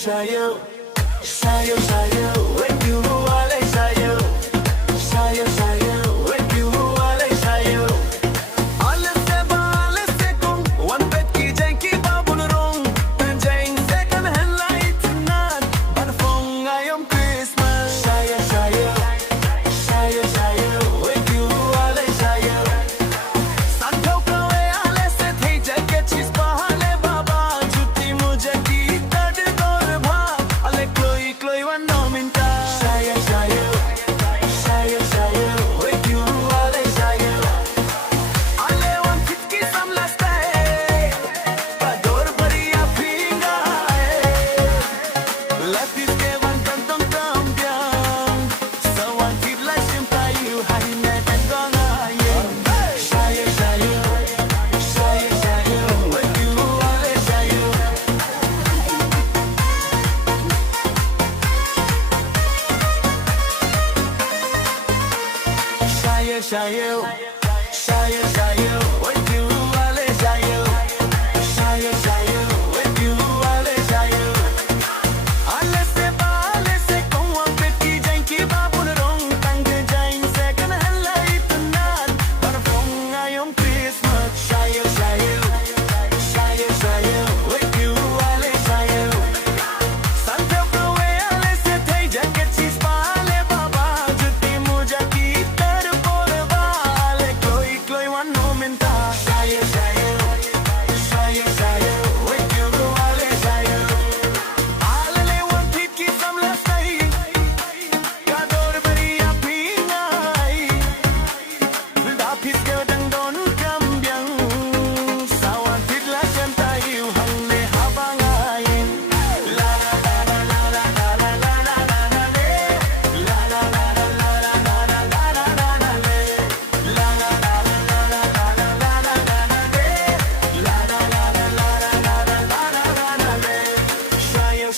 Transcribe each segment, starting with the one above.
SHA IEW with you, I'll SHA IEW with you, I'll SHA alle se con one fifty janki babun rong tang jain second hella itnat par from ayom Christmas SHA IEW with you, I'll SHA Santa Claus alle se thai jacket cheese pale baba jutti muja ki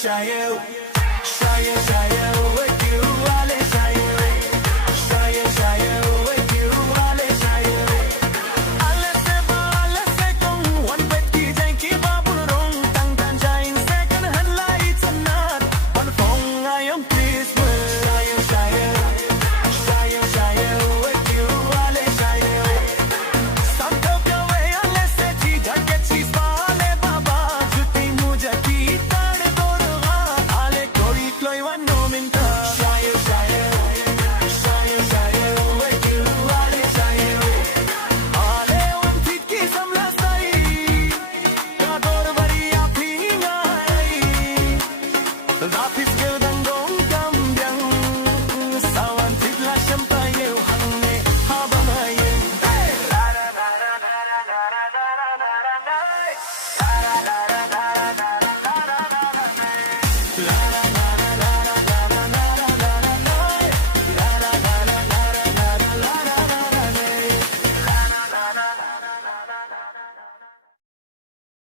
SHA IEW